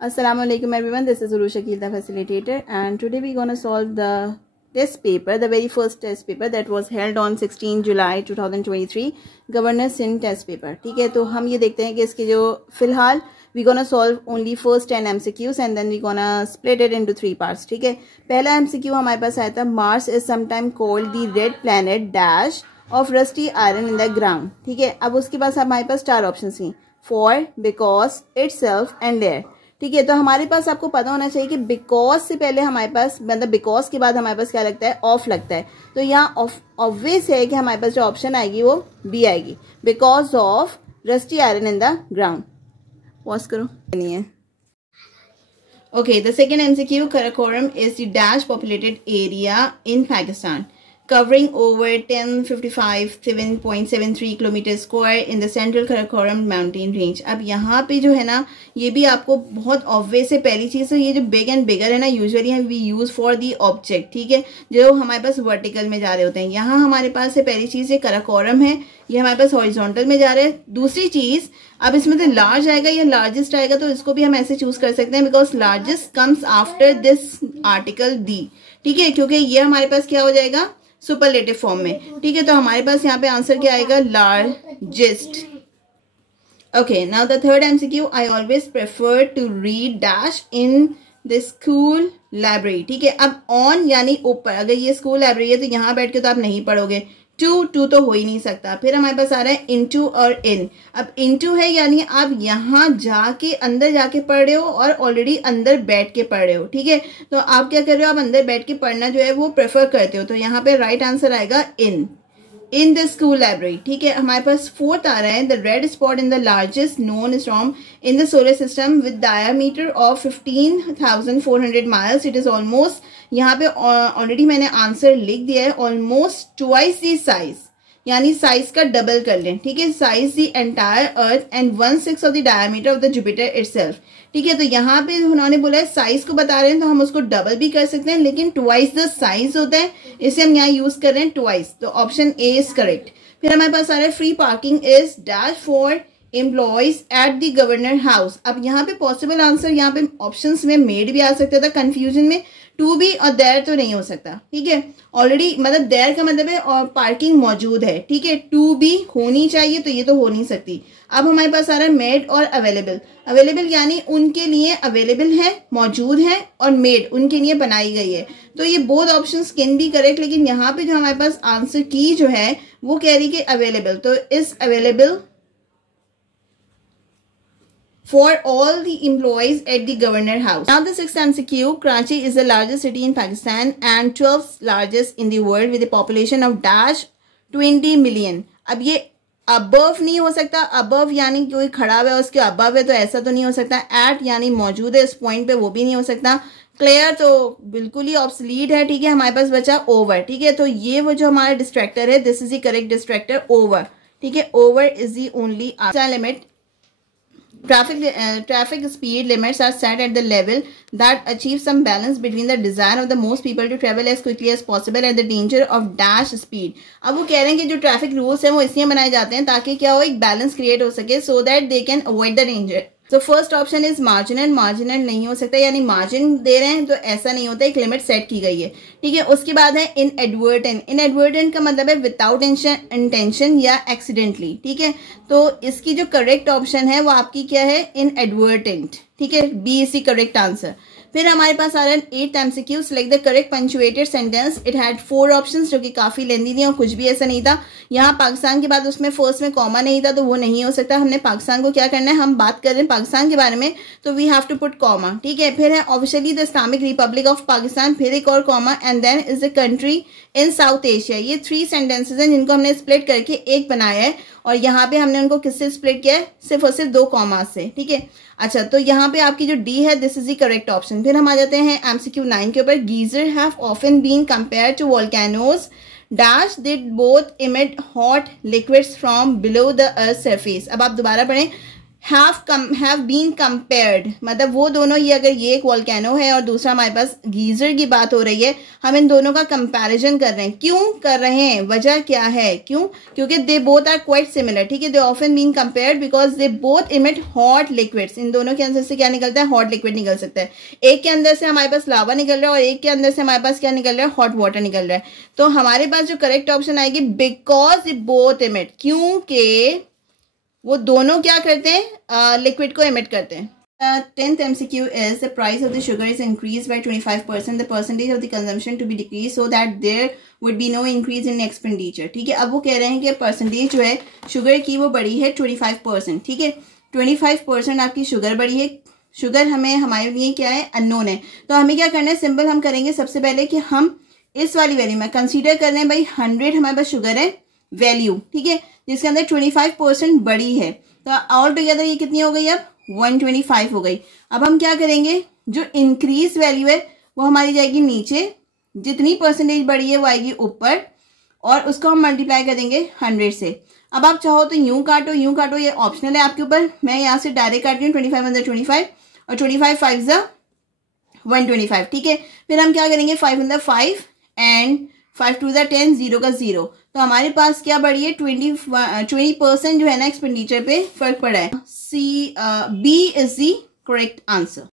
Assalamu alaikum everyone, this is Uru Shakil, the facilitator, and today we're going to solve the test paper, the very first test paper that was held on 16 July 2023, Governor Sindh test paper. ठीक है, तो हम ये देखते हैं कि इसके जो फिलहाल we're going to solve only first 10 MCQs and then we're going to split it into 3 parts. ठीक है, पहला MCQ हमारे पास आया था, Mars is sometimes called the red planet dash of rusty iron in the ground. ठीक है, अब उसके पास हमारे पास 4 ऑप्शंस थी, for, because, itself and there. ठीक है, तो हमारे पास आपको पता होना चाहिए कि बिकॉज से पहले हमारे पास मतलब बिकॉज के बाद हमारे पास क्या लगता है, ऑफ लगता है. तो यहाँ ऑब्वियस है कि हमारे पास जो ऑप्शन आएगी वो बी आएगी, because of rusty iron in the ground. Pause करो, नहीं है. Okay, the second MCQ, Karakoram is the dash populated area in Pakistan covering over 7.73 kilometre square in the central Karakoram mountain range. अब यहाँ पे जो है ना, ये भी आपको बहुत ऑब्वियस है. पहली चीज़ तो ये जो बिग एंड बिगर है ना, usually we use for the object. ठीक है, जो हमारे पास वर्टिकल में जा रहे होते हैं. यहाँ हमारे पास है पहली चीज़ ये कराकोरम है, ये हमारे पास हॉरिजॉन्टल में जा रहा है. दूसरी चीज़, अब इसमें तो लार्ज आएगा या लार्जेस्ट आएगा, तो इसको भी हम ऐसे चूज कर सकते हैं because largest comes after this article the. ठीक है, क्योंकि ये हमारे पास क्या हो जाएगा, सुपरलेटिव फॉर्म में. ठीक है, तो हमारे पास यहाँ पे आंसर क्या आएगा, largest. Okay, now the third MCQ, I always prefer to read dash in the school library. ठीक है, अब ऑन यानी ऊपर, अगर ये स्कूल लाइब्रेरी है तो यहाँ बैठ के तो आप नहीं पढ़ोगे. टू तो हो ही नहीं सकता. फिर हमारे पास आ रहा है इनटू और इन. अब इनटू है यानी आप यहाँ जाके अंदर जाके पढ़ रहे हो और ऑलरेडी अंदर बैठ के पढ़ रहे हो. ठीक है, तो आप क्या कर रहे हो, आप अंदर बैठ के पढ़ना जो है वो प्रेफर करते हो. तो यहाँ पे राइट आंसर आएगा इन द स्कूल लाइब्रेरी. ठीक है, हमारे पास फोर्थ आ रहा है, the red spot in the largest known storm in the solar system with diameter of 15,400 miles. It is almost, यहाँ पे ऑलरेडी मैंने आंसर लिख दिया है, ऑलमोस्ट ट्वाइस दी साइज, यानी साइज का डबल कर लें. ठीक है, size the entire earth and 1/6 of the diameter of the Jupiter itself. ठीक है, तो यहाँ पे उन्होंने बोला है साइज को बता रहे हैं तो हम उसको डबल भी कर सकते हैं, लेकिन ट्वाइस द साइज होता है, इसे हम यहाँ यूज कर रहे हैं ट्वाइस. तो ऑप्शन ए इज करेक्ट. फिर हमारे पास आ रहा है, free parking is dash for employees at the governor house. अब यहाँ पे पॉसिबल आंसर, यहाँ पे ऑप्शंस में मेड भी आ सकता था कंफ्यूजन में, टू बी और देयर तो नहीं हो सकता. ठीक है, ऑलरेडी मतलब देयर का मतलब है और पार्किंग मौजूद है. ठीक है, टू बी होनी चाहिए, तो ये तो हो नहीं सकती. अब हमारे पास आ रहा है मेड और अवेलेबल. अवेलेबल यानी उनके लिए अवेलेबल है, मौजूद है, और मेड उनके लिए बनाई गई है. तो ये both options can be correct, लेकिन यहाँ पे जो हमारे पास आंसर की जो है वो कह रही कि अवेलेबल, तो is available for all the employees at the governor house. Now the sixth MCQ, Karachi is the largest city in Pakistan and 12th largest in the world with a population of dash 20 million. अब ये above नहीं हो सकता, above यानी कोई खड़ा है उसके above है, तो ऐसा तो नहीं हो सकता. at यानी मौजूद है इस पॉइंट पे, वो भी नहीं हो सकता. क्लियर तो बिल्कुल ही ऑब्सलीट है. ठीक है, हमारे पास बचा ओवर. ठीक है, तो ये वो जो हमारा डिस्ट्रैक्टर है, this is the correct distractor, over. ठीक है, over is the only limit. Traffic speed limits are set at the level that achieves some balance between the desire of the most people to travel as quickly as possible and the danger of dash speed. अब वो कह रहे हैं कि जो traffic rules हैं वो इसलिए बनाए जाते हैं ताकि क्या हो, एक बैलेंस क्रिएट हो सके, so that they can avoid the danger. तो first option is marginal. Marginal नहीं हो सकता, यानी मार्जिन दे रहे हैं तो ऐसा नहीं होता, एक लिमिट सेट की गई है. ठीक है, उसके बाद है इनएडवर्टेंट. इनएडवर्टेंट का मतलब है विदाउट इंटेंशन या एक्सीडेंटली. ठीक है, तो इसकी जो करेक्ट ऑप्शन है वो आपकी क्या है, इनएडवर्टेंट. ठीक है, B is the correct answer. फिर हमारे पास आ रहा है 8th MCQ, select the correct punctuated sentence. It had 4 options जो कि काफी लेंदी थी और कुछ भी ऐसा नहीं था. यहाँ पाकिस्तान के बाद उसमें फर्स्ट में कॉमा नहीं था, तो वो नहीं हो सकता. हमने पाकिस्तान को क्या करना है, हम बात कर रहे हैं पाकिस्तान के बारे में, तो we have to put comma. ठीक है, फिर है officially the Islamic Republic of Pakistan, फिर एक और comma, and then is the country in South Asia. ये 3 सेंटेंसेज हैं जिनको हमने स्प्लिट करके एक बनाया है, और यहाँ पे हमने उनको किससे स्प्लिट किया है, सिर्फ और सिर्फ 2 कॉमा से. ठीक है, अच्छा, तो यहाँ पे आपकी जो डी है, this is the correct option. फिर हम आ जाते हैं MCQ 9 के ऊपर. गीजर have often been compared to volcanoes dash did both emit hot liquids from below the earth surface. अब आप दोबारा पढ़ें, have been compared, मतलब वो दोनों, ये अगर ये एक वोल्केनो है और दूसरा हमारे पास गीजर की बात हो रही है, हम इन दोनों का कंपैरिजन कर रहे हैं। क्यों कर रहे हैं, वजह क्या है, क्यों, क्योंकि they both are quite similar, ठीक है। They often been compared because they both emit hot liquids. इन दोनों के अंदर से क्या निकलता है, हॉट लिक्विड निकल सकता है। एक के अंदर से हमारे पास लावा निकल रहा है और एक के अंदर से हमारे पास क्या निकल रहा है, हॉट वाटर निकल रहा है। तो हमारे पास जो करेक्ट ऑप्शन आएगी बिकॉज दे बोथ इमिट, क्योंकि वो दोनों क्या करते हैं, लिक्विड को एमिट करते हैं। 10th MCQ is the price of the sugar is increased by 25%, the percentage of the consumption to be decreased so that there would be no increase in expenditure, ठीक है। अब वो कह रहे हैं कि परसेंटेज जो है शुगर की वो बढ़ी है 25%, ठीक है। 25% आपकी शुगर बढ़ी है। शुगर हमें हमारे लिए क्या है, अननोन है। तो हमें क्या करना है, सिंपल हम करेंगे सबसे पहले कि हम इस वाली वैल्यू में कंसीडर कर रहे हैं भाई 100 हमारे पास शुगर है वैल्यू, ठीक है, जिसके अंदर 25% बड़ी है। तो ऑल टुगेदर ये कितनी हो गई, अब 125 हो गई। अब हम क्या करेंगे, जो इंक्रीज वैल्यू है वो हमारी जाएगी नीचे, जितनी परसेंटेज बड़ी है वो आएगी ऊपर, और उसको हम मल्टीप्लाई कर देंगे 100 से। अब आप चाहो तो यूं काटो, ये ऑप्शनल है आपके ऊपर। मैं यहाँ से डायरेक्ट काट रही हूँ, 25 × 25 और 25 5 × 125, ठीक है। फिर हम क्या करेंगे, 5 × 5 एंड 5 2 10, 0 का 0। तो हमारे पास क्या बढ़ी है, 20% जो है ना एक्सपेंडिचर पे फर्क पड़ा है। B is the correct answer.